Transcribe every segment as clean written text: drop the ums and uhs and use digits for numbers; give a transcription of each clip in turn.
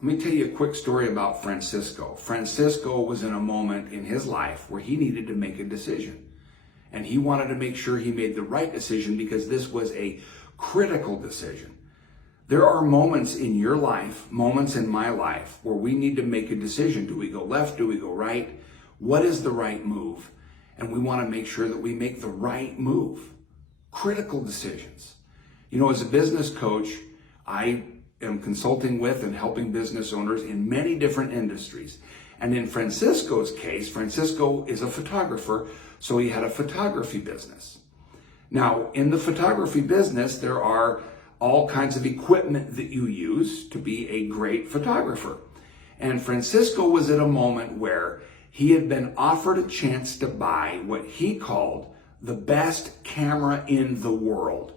Let me tell you a quick story about Francisco. Francisco was in a moment in his life where he needed to make a decision. And he wanted to make sure he made the right decision because this was a critical decision. There are moments in your life, moments in my life, where we need to make a decision. Do we go left? Do we go right? What is the right move? And we want to make sure that we make the right move. Critical decisions. You know, as a business coach, I am consulting with and helping business owners in many different industries. And in Francisco's case, Francisco is a photographer, so he had a photography business. Now, in the photography business, there are all kinds of equipment that you use to be a great photographer. And Francisco was at a moment where he had been offered a chance to buy what he called the best camera in the world.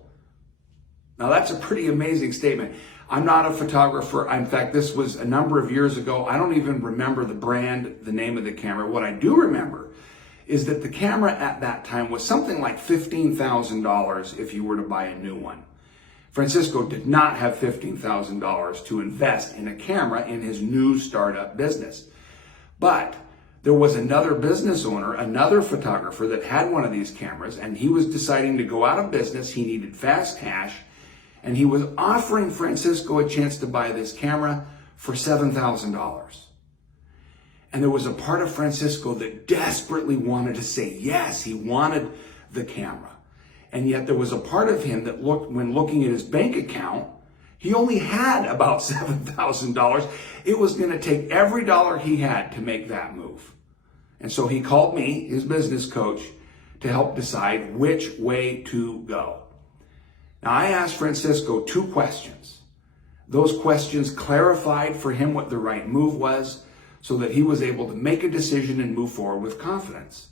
Now, that's a pretty amazing statement. I'm not a photographer. In fact, this was a number of years ago. I don't even remember the brand, the name of the camera. What I do remember is that the camera at that time was something like $15,000 if you were to buy a new one. Francisco did not have $15,000 to invest in a camera in his new startup business. But there was another business owner, another photographer that had one of these cameras, and he was deciding to go out of business. He needed fast cash, and he was offering Francisco a chance to buy this camera for $7,000. And there was a part of Francisco that desperately wanted to say yes. He wanted the camera. And yet there was a part of him that when looking at his bank account, he only had about $7,000. It was going to take every dollar he had to make that move. And so he called me, his business coach, to help decide which way to go. Now, I asked Francisco 2 questions. Those questions clarified for him what the right move was so that he was able to make a decision and move forward with confidence.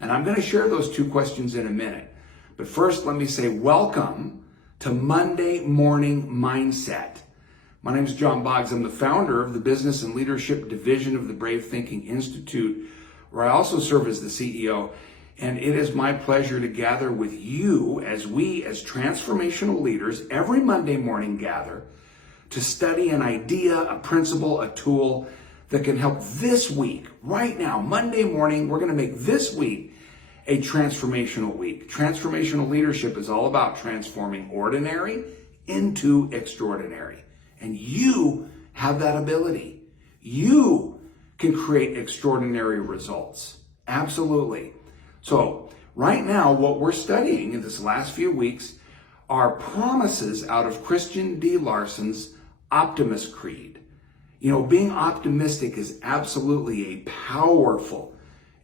And I'm going to share those 2 questions in a minute. But first, let me say welcome to Monday Morning Mindset. My name is John Boggs. I'm the founder of the Business and Leadership Division of the Brave Thinking Institute, where I also serve as the CEO. And it is my pleasure to gather with you as we, as transformational leaders, every Monday morning gather to study an idea, a principle, a tool that can help this week, right now, Monday morning. We're going to make this week a transformational week. Transformational leadership is all about transforming ordinary into extraordinary. And you have that ability. You can create extraordinary results. Absolutely. So right now, what we're studying in this last few weeks are promises out of Christian D. Larson's Optimist Creed. You know, being optimistic is absolutely a powerful,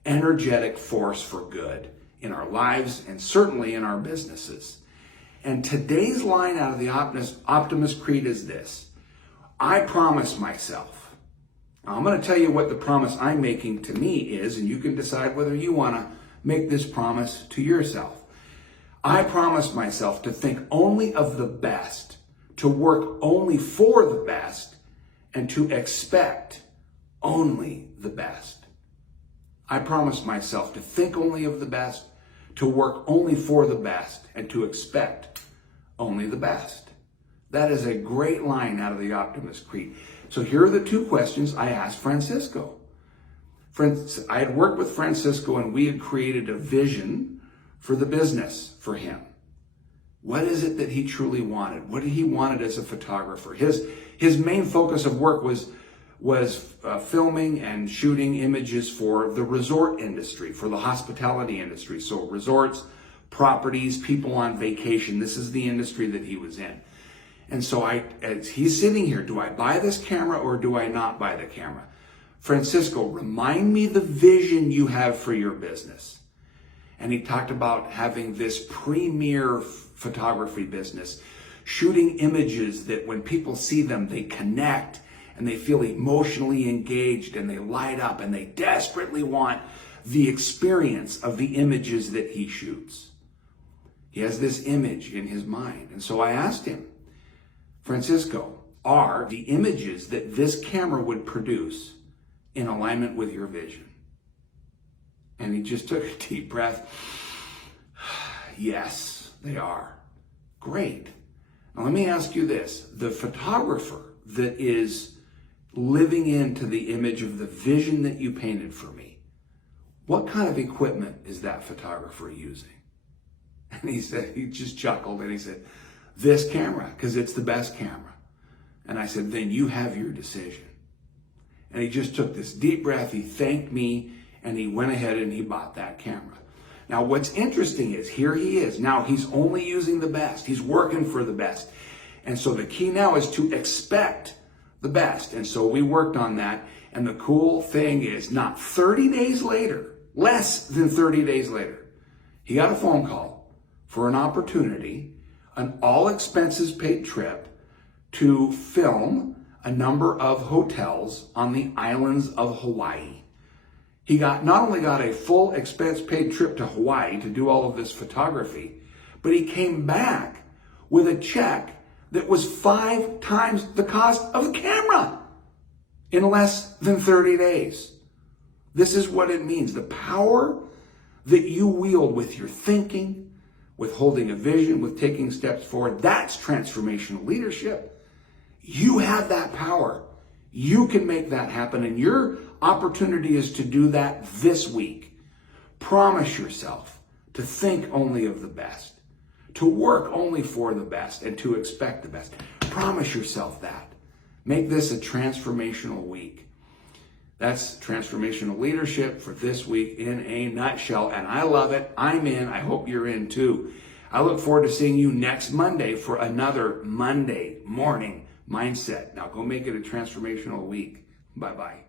energetic force for good in our lives and certainly in our businesses. And today's line out of the Optimist Creed is this: I promise myself. Now, I'm going to tell you what the promise I'm making to me is, and you can decide whether you want to make this promise to yourself. I promise myself to think only of the best, to work only for the best, and to expect only the best. I promise myself to think only of the best, to work only for the best, and to expect only the best. That is a great line out of the Optimist Creed. So here are the 2 questions I asked Francisco. I had worked with Francisco and we had created a vision for the business for him. What is it that he truly wanted? What did he wanted as a photographer? His main focus of work was filming and shooting images for the resort industry, for the hospitality industry. So resorts, properties, people on vacation. This is the industry that he was in. And so as he's sitting here, do I buy this camera or do I not buy the camera? Francisco, remind me the vision you have for your business. And he talked about having this premier photography business, shooting images that when people see them, they connect and they feel emotionally engaged and they light up and they desperately want the experience of the images that he shoots. He has this image in his mind. And so I asked him, Francisco, are the images that this camera would produce in alignment with your vision? And he just took a deep breath. Yes, they are. Great. Now let me ask you this. The photographer that is living into the image of the vision that you painted for me. What kind of equipment is that photographer using? And he said, he just chuckled and he said, this camera, because it's the best camera. And I said, then you have your decision. And he just took this deep breath, he thanked me, and he went ahead and he bought that camera. Now what's interesting is, here he is. Now he's only using the best. He's working for the best. And so the key now is to expect the best. And so we worked on that. And the cool thing is, not 30 days later, less than 30 days later, he got a phone call for an opportunity, an all expenses paid trip to film a number of hotels on the islands of Hawaii. He not only got a full expense paid trip to Hawaii to do all of this photography, but he came back with a check that was 5 times the cost of the camera in less than 30 days. This is what it means. The power that you wield with your thinking, with holding a vision, with taking steps forward, that's transformational leadership. You have that power. You can make that happen. And your opportunity is to do that this week. Promise yourself to think only of the best, to work only for the best, and to expect the best. Promise yourself that. Make this a transformational week. That's transformational leadership for this week in a nutshell. And I love it. I'm in. I hope you're in too. I look forward to seeing you next Monday for another Monday morning mindset. Now go make it a transformational week. Bye-bye.